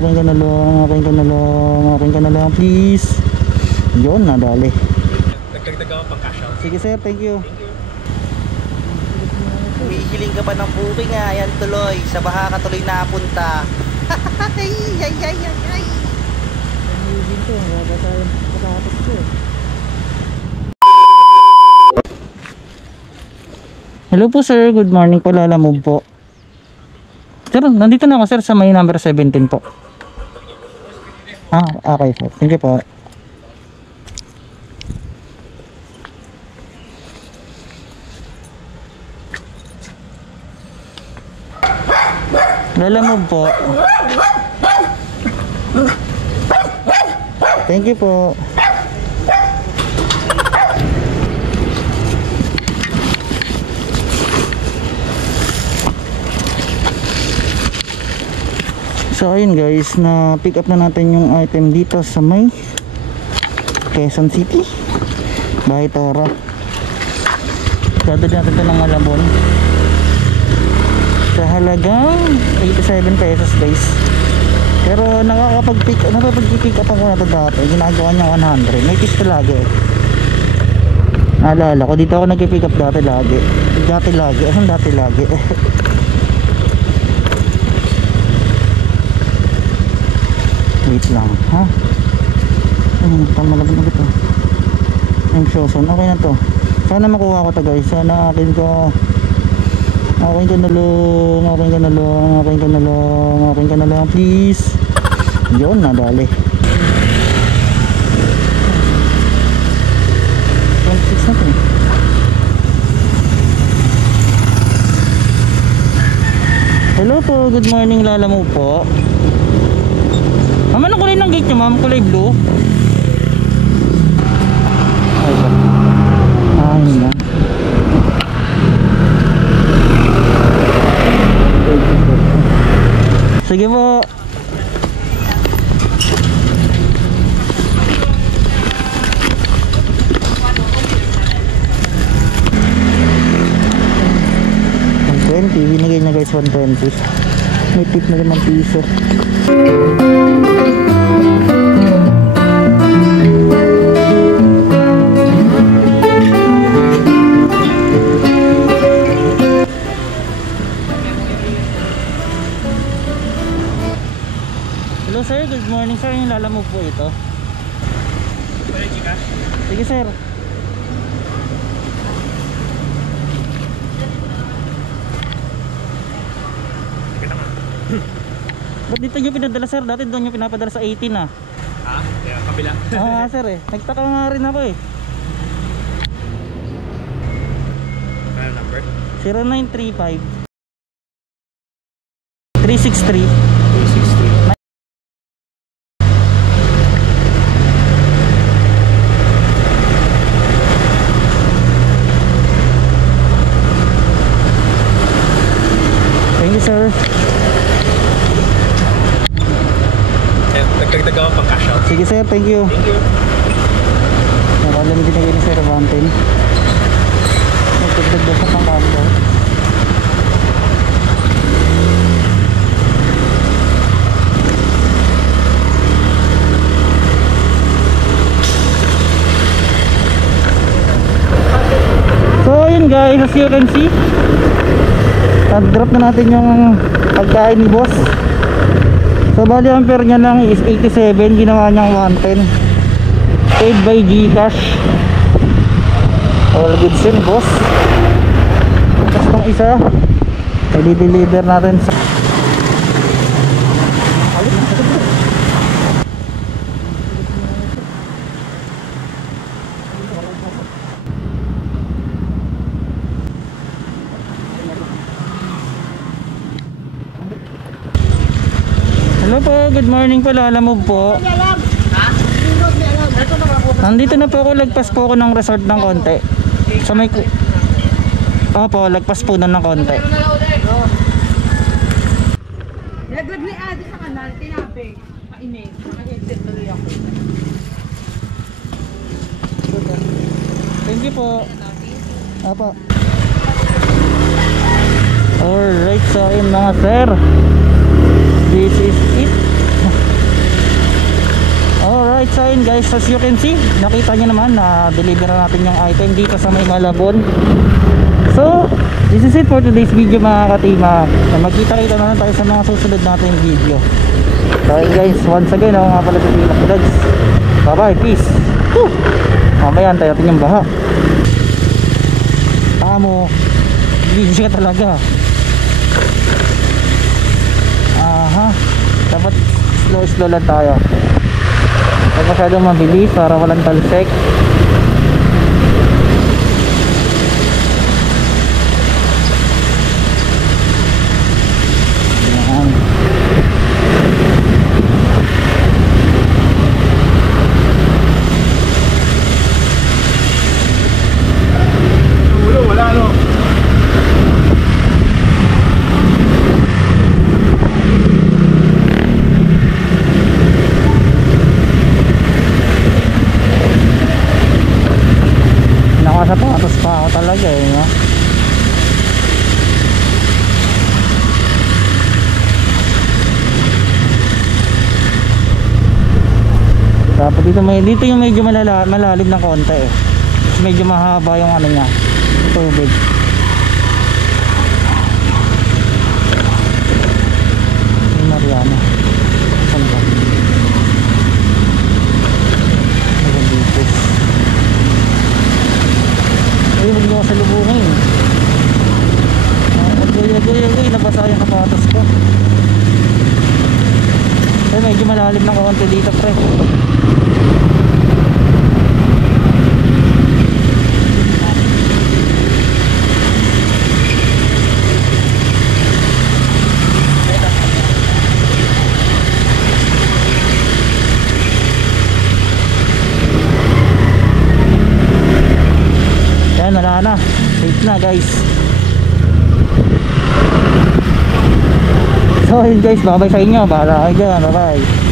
akin ka na lang, akin ka na lang, akin ka na lang please. Yun, nadali. Nagdagdag ako pang cash out. Sige sir, thank you. Humihiling ka ba ng booking nga? Ayan tuloy, sa baha ka tuloy napunta. Ay, ay, ay, ay, ay. Humihiling to, wala tayo matapos ko. Hello po sir, good morning po, Lalamove po. Sir, nandito na ako sir sa may number 17 po. Okay po, thank you po. Lalamove po. Thank you po. So ayun guys, na pick up na natin yung item dito sa may Quezon City, Bahay Tora. Dadali natin ito ng Malabon sa halagang 87 pesos guys. Pero nakapag-pick up ako na ito dati, ginagawa niya 100. May tips lagi. Naalala ko, dito ako nag-pick up dati lagi. Asan dati lagi? Wait lang, ha? Malabon na ito. Yung Shoson, okay na to. Sana makuha ko to guys. Sana akin ka. Akin ka na lang, akin ka na lang, akin ka na lang, akin ka na lang please. Yun, nadali. 26 na to. Hello po, good morning, Lalamove po. Ma'am, anong kulay ng gate nyo ma'am? Kulay blue? Ayun na. Sige po. Binigay na guys 120. May tip na 5 piso. Hello sir, good morning sir. Yung Lalamove po ito. Sige sir. Ba't dito nyo pinadala sir? Dati doon nyo pinapadala sa 18 ah. Kaya kabila. Sir eh. Nagtaka nga rin ako eh. Ano number? 0935 363 263. Thank you sir. Nagdagdag ako pang cash out. Sige sir, thank you. Thank you. Nakalam din na ni Sir Avantin. Nagdagdag daw sa pangkaso. So yun guys, as you can see, nag-drop na natin yung pagkain ni boss. So bali ang fare niya lang is 87, ginawa niyang 110. Paid by Gcash. All goods yun boss. Tapos itong isa i-deliver natin sa Hello po, good morning po, Lalamove po. Nandito na po ako, lagpas po ako ng resort ng konti. Sa may Opo, lagpas po na ng konti. Laglag ni Ate sa kanal, tinabi. Mainit, naka-headset tuloy ako. Thank you po. Apa. Alright, so ayun mga sir, this is it. ayun guys, as you can see, nakita nyo naman na deliver na natin yung item dito sa may Malabon. So this is it for today's video mga katima. Magkita-kita na lang tayo sa mga susunod natin video. So ayun guys, once again ako nga pala sa Pilak Vlogs. Bye bye, peace. Woo! Mamaya antayin natin yung baha. Tamo, busy ka talaga. Aha, dapat slow lang tayo. Huwag masyadong mabilis para walang talsek. Ayan. Wala no. Nakasapatos pa ako talaga eh, no? Tapos dito yung medyo malalim ng konti eh. Medyo mahaba yung ano niya, tubig. Yung Mariana. Saan ba? Ayun dito. Ay, huwag nyo sa lubungin. Agoy, nabasa yung kapatos ko. Ay, medyo malalim ng konti dito pre. Yan, wala na. Safe na guys. So yun guys, bye bye sa inyo. Bahala kayo dyan. Bye bye.